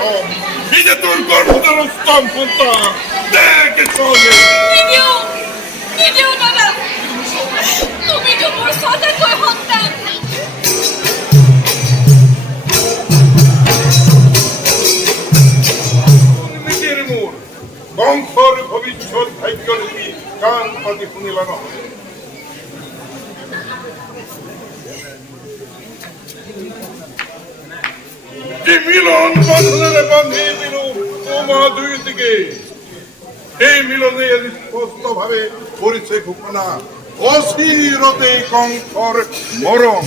হম এই যে তোর গর্ভধার স্তম্ভতা দেখে চলে দাদা তুমি তো মোর সদাকৈ সন্তান নিজের মোর বংশর ভবিষ্যৎ ভাগ্যলিপি কান পাতি শুনিল না যে মিলন বন্ধনে বাঁধিয়ে দিল তোমা দুই দিকে এই মিলনে স্পষ্ট ভাবে পরিচে ঘোষণা অস্থিরতে কঙ্কর মরম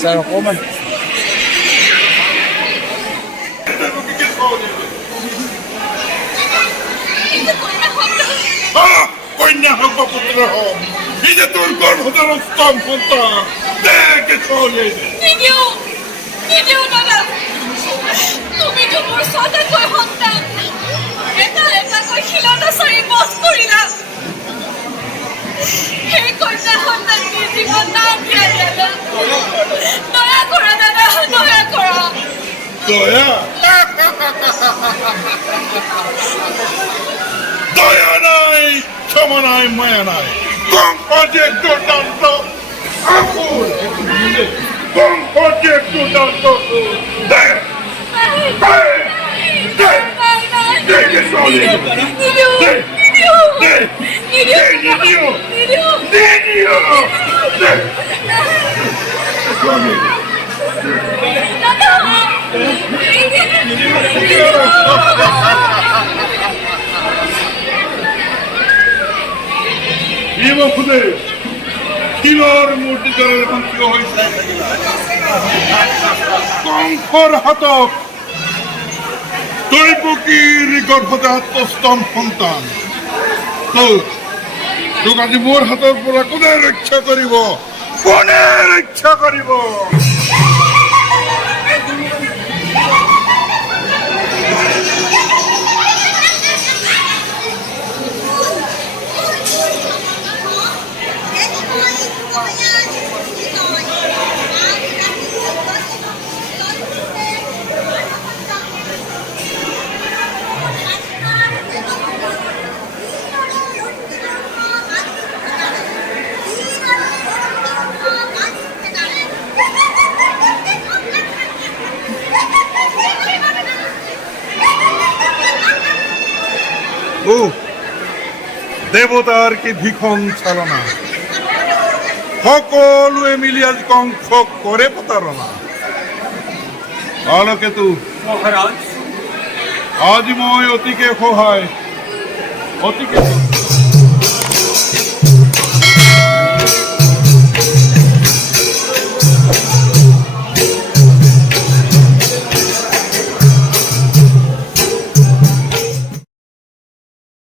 Sarah Coleman. কন্যা হোক বা পুত্র হোক এই যে তোর গর্ভধার স্তম্ভতা দেখে চলে দাদা তুমি তো মোর সদাকৈ সন্তান এটা কৈ খিলনা চাৰি বধ কৰিলা সেই কন্যা সন্তানটিৰ জীৱন নাম দিয়া দাদা দয়া কৰা দাদা দয়া কৰা দয়া দয়া নাই ক্ষমা নাই মায়া নাই কঙ্কজে দুর্দান্ত আকুল কঙ্কজে দুর্দান্ত দেখে চলে শিলৰ মূৰ্তিৰ এখন থিয় হৈ চাই থাকিলা কংসৰ হাতত দৈৱকীৰ গৰ্ভজাত অষ্টম সন্তান তোক আজি মোৰ হাতৰ পৰা কোনে ৰক্ষা কৰিব দেবতার কি ভীষণ চালনা সকলোৱে মিলি আজি কংসক কৰে প্ৰতাৰণা অলকেতু মহারাজ আজি মই অতিকে সহায় অতিকে